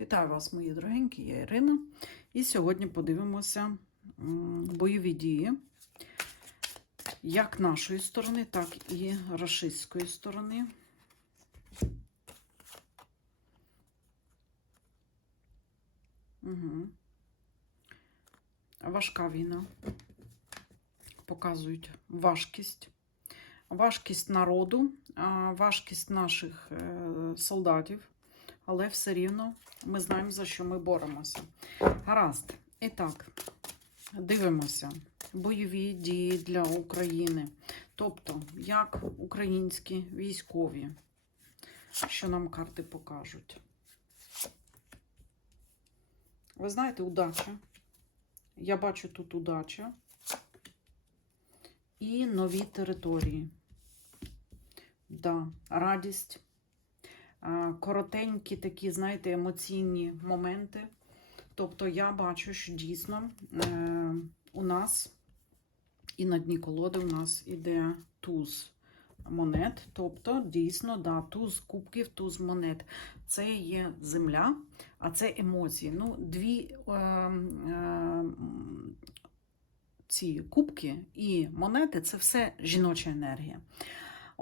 Вітаю вас, мої дорогенькі, я Ірина. І сьогодні подивимося бойові дії як нашої сторони, так і рашистської сторони. Угу. Важка війна. Показують важкість. Важкість народу, важкість наших е, солдатів але все рівно ми знаємо, за що ми боремося. Гаразд. І так, дивимося бойові дії для України. Тобто, як українські військові, що нам карти покажуть. Ви знаєте, удача. Я бачу тут удача і нові території. Да, радість коротенькі такі, знаєте, емоційні моменти. Тобто я бачу, що дійсно е, у нас і на дні колоди у нас іде туз монет. Тобто, дійсно, да, туз кубків, туз монет. Це є земля, а це емоції. Ну, дві е, е, ці кубки і монети це все жіноча енергія.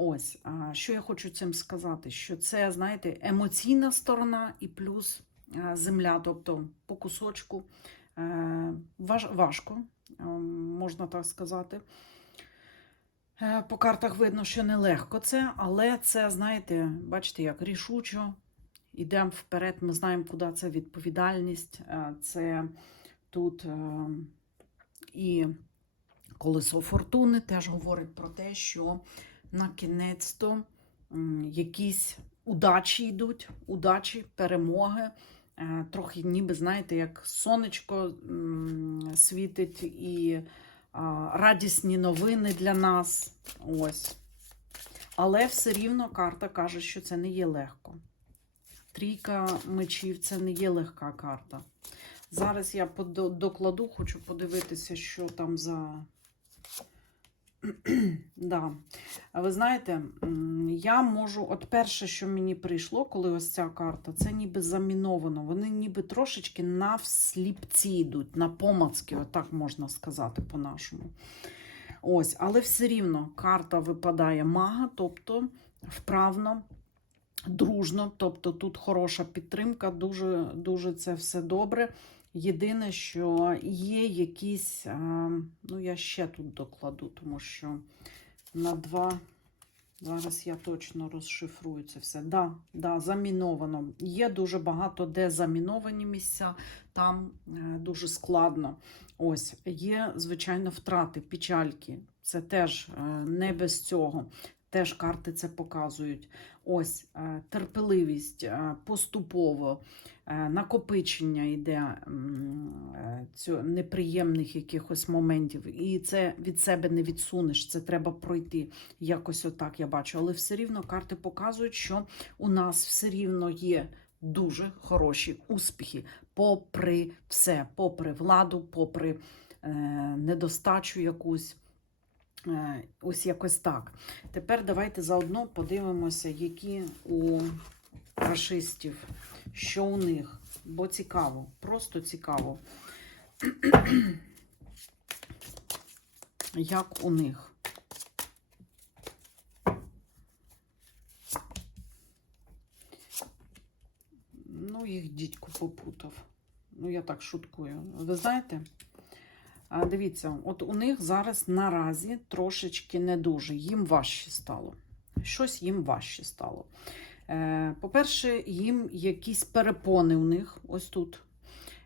Ось, що я хочу цим сказати, що це, знаєте, емоційна сторона і плюс земля, тобто по кусочку е, важко, е, можна так сказати. Е, По картах видно, що нелегко це, але це, знаєте, бачите, як рішучо. Йдемо вперед, ми знаємо, куди це відповідальність. Це тут і колесо фортуни теж говорить про те, що на кінець-то якісь удачі йдуть, удачі, перемоги. Е, Трохи ніби, знаєте, як сонечко світить і радісні новини для нас. Ось. Але все рівно карта каже, що це не є легко. Трійка мечів це не є легка карта. Зараз я докладу, хочу подивитися, що там за. Да. Ви знаєте, я можу, от перше, що мені прийшло, коли ось ця карта, це ніби заміновано. Вони ніби трошечки навсліпці йдуть, на помацки, отак можна сказати по-нашому. Ось, але все рівно карта випадає мага, тобто вправно, дружно, тобто тут хороша підтримка, дуже, дуже це все добре. Єдине, що є якісь, ну я ще тут докладу, тому що на два. Зараз я точно розшифрую це все. Да, да, заміновано. Є дуже багато де заміновані місця, там е, дуже складно. Ось, є, звичайно, втрати, печальки. Це теж е, не без цього. Теж карти це показують. Ось е, терпеливість е, поступово, е, накопичення йде неприємних якихось моментів. І це від себе не відсунеш, це треба пройти. Якось отак я бачу. Але все рівно карти показують, що у нас все рівно є дуже хороші успіхи, попри все, попри владу, попри недостачу якусь. Е, Ось якось так. Тепер давайте заодно подивимося, які у рашистів, що у них. Бо цікаво, просто цікаво. Як у них. Ну, їх дідько попутав. Ну, я так шуткую. Ви знаєте? Дивіться, от у них зараз наразі трошечки не дуже, їм важче стало. Щось їм важче стало. Е, По-перше, їм якісь перепони у них, ось тут,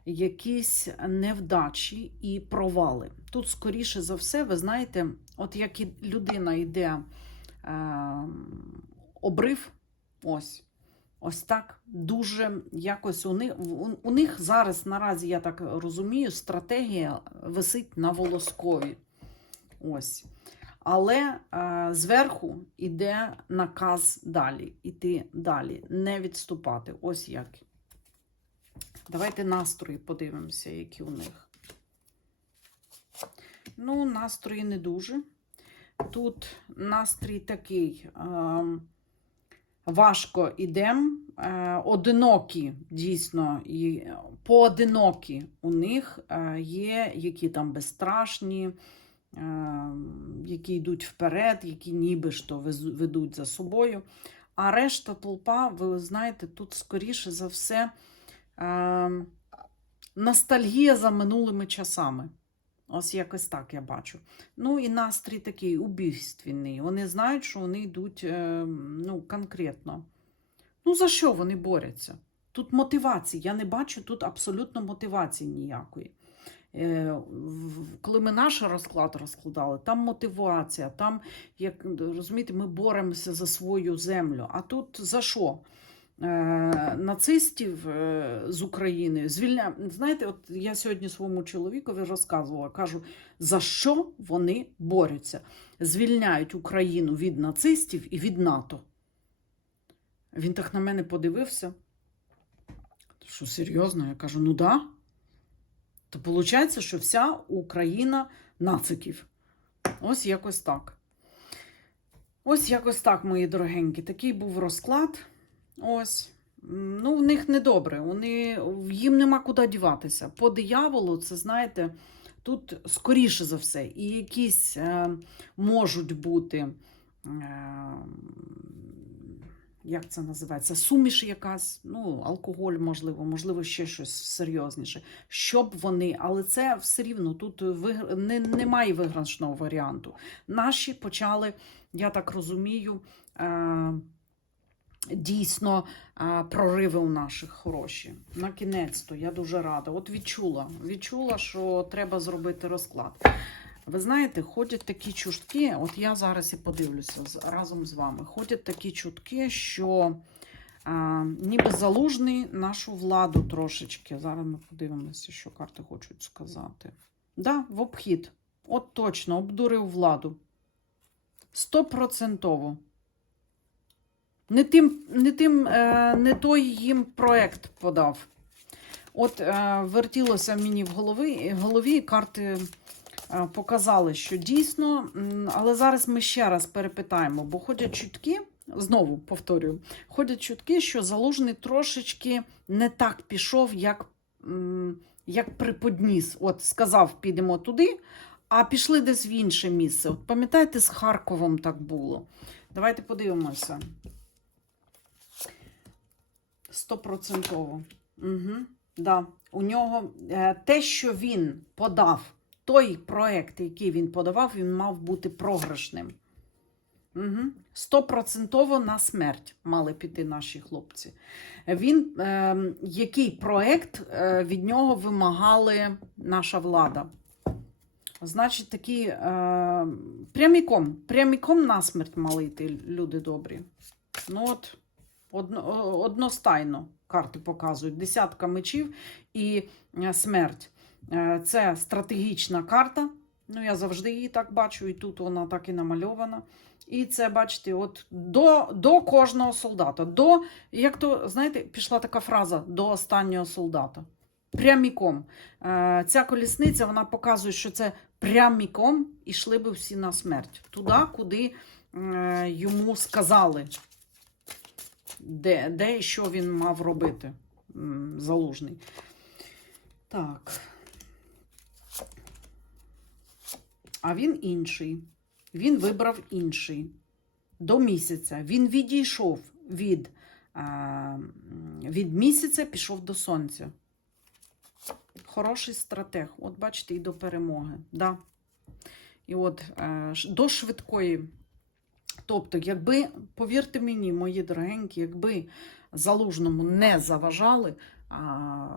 якісь невдачі і провали. Тут, скоріше за все, ви знаєте, от як і людина йде е, обрив, ось. Ось так дуже якось у них, у, них зараз наразі, я так розумію, стратегія висить на волоскові. Ось. Але е, зверху йде наказ далі. Іти далі, не відступати. Ось як. Давайте настрої подивимося, які у них. Ну, настрої не дуже. Тут настрій такий. Е, важко ідемо, е, одинокі, дійсно, і поодинокі у них е, є, які там безстрашні, е, які йдуть вперед, які ніби везу- ведуть за собою. А решта толпа, ви знаєте, тут скоріше за все е, ностальгія за минулими часами. Ось якось так я бачу. Ну і настрій такий убійственний. Вони знають, що вони йдуть е, ну, конкретно. Ну, за що вони борються? Тут мотивації. Я не бачу тут абсолютно мотивації ніякої. Е, коли ми наш розклад розкладали, там мотивація, там, як розумієте, ми боремося за свою землю. А тут за що? Е, нацистів е, з України звільня... Знаєте, от я сьогодні своєму чоловікові розказувала, кажу, за що вони борються? Звільняють Україну від нацистів і від НАТО. Він так на мене подивився. Що серйозно? Я кажу: ну да. То виходить, що вся Україна нациків. Ось якось так. Ось якось так, мої дорогенькі. Такий був розклад. Ось. Ну, в них недобре. Вони, їм нема куди діватися. По дияволу, це знаєте, тут скоріше за все, і якісь е, можуть бути. Е, як це називається? Суміш якась, ну, алкоголь, можливо, можливо, ще щось серйозніше. Щоб вони, але це все рівно тут вигр... не, немає виграшного варіанту. Наші почали, я так розумію, е, дійсно прориви у наших хороші. На кінець-то я дуже рада. От відчула, відчула, що треба зробити розклад. Ви знаєте, ходять такі чутки, от я зараз і подивлюся разом з вами. Ходять такі чутки, що а, ніби залужний нашу владу трошечки. Зараз ми подивимося, що карти хочуть сказати. Да, в обхід. От точно, обдурив владу. Стопроцентово. Не тим, не тим, е, не той їм проект подав. От е, вертілося мені в голові, голові карти е, показали, що дійсно, але зараз ми ще раз перепитаємо, бо ходять чутки, знову повторюю, ходять чутки, що залужний трошечки не так пішов, як, як приподніс. От сказав, підемо туди, а пішли десь в інше місце. От пам'ятаєте, з Харковом так було. Давайте подивимося. Стопроцентово. Угу. Да. У нього е, те, що він подав, той проект, який він подавав, він мав бути програшним. Угу. Стопроцентово на смерть мали піти наші хлопці. Він, е, який проект е, від нього вимагали наша влада? Значить, такі е, пряміком, пряміком на смерть мали йти люди добрі. Ну от, одностайно карти показують. Десятка мечів і е, смерть. Е, Це стратегічна карта. Ну, я завжди її так бачу, і тут вона так і намальована. І це, бачите, от до, до кожного солдата. До, як то, знаєте, пішла така фраза до останнього солдата. Пряміком. Е, Ця колісниця вона показує, що це пряміком ішли би всі на смерть. Туди, куди йому сказали, де, де і що він мав робити. Залужний. Так. А він інший. Він вибрав інший. До місяця. Він відійшов від, від місяця, пішов до сонця. Хороший стратег. От бачите, і до перемоги. Да. І от е, до швидкої. Тобто, якби, повірте мені, мої дорогенькі, якби залужному не заважали, а,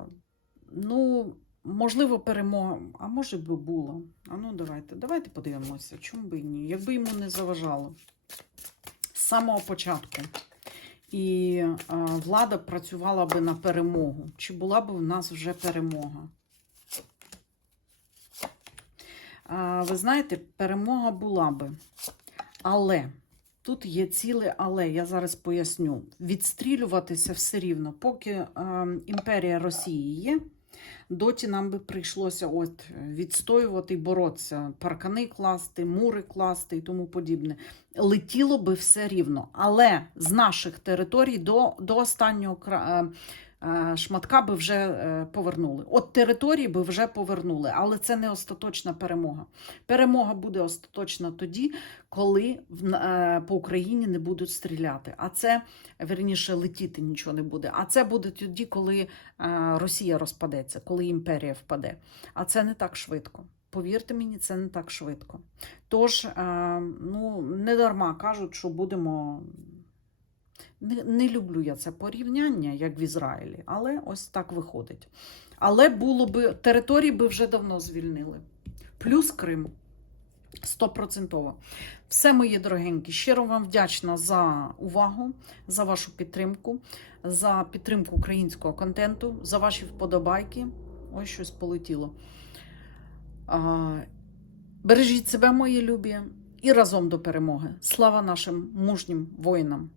ну, можливо, перемога, а може би була. А ну, давайте, давайте подивимося, чому би ні. Якби йому не заважало з самого початку. І а, влада працювала би на перемогу. Чи була б у нас вже перемога? А, ви знаєте, перемога була би. Але тут є ціле але, я зараз поясню. Відстрілюватися все рівно, поки е, імперія Росії є, Доті нам би прийшлося от відстоювати і боротися, паркани класти, мури класти і тому подібне. Летіло би все рівно. Але з наших територій до, до останнього кра- е, е, шматка би вже е, повернули. От території би вже повернули, але це не остаточна перемога. Перемога буде остаточна тоді, коли е, по Україні не будуть стріляти. А це верніше летіти нічого не буде. А це буде тоді, коли е, Росія розпадеться, коли імперія впаде. А це не так швидко. Повірте мені, це не так швидко. Тож, е, ну, не дарма кажуть, що будемо. Не, не люблю я це порівняння, як в Ізраїлі, але ось так виходить. Але було би території би вже давно звільнили. Плюс Крим. Стопроцентово. Все, мої дорогенькі, щиро вам вдячна за увагу, за вашу підтримку, за підтримку українського контенту, за ваші вподобайки. Ось щось полетіло. А, бережіть себе, мої любі, і разом до перемоги. Слава нашим мужнім воїнам,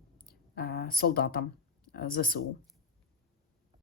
солдатам е, ЗСУ.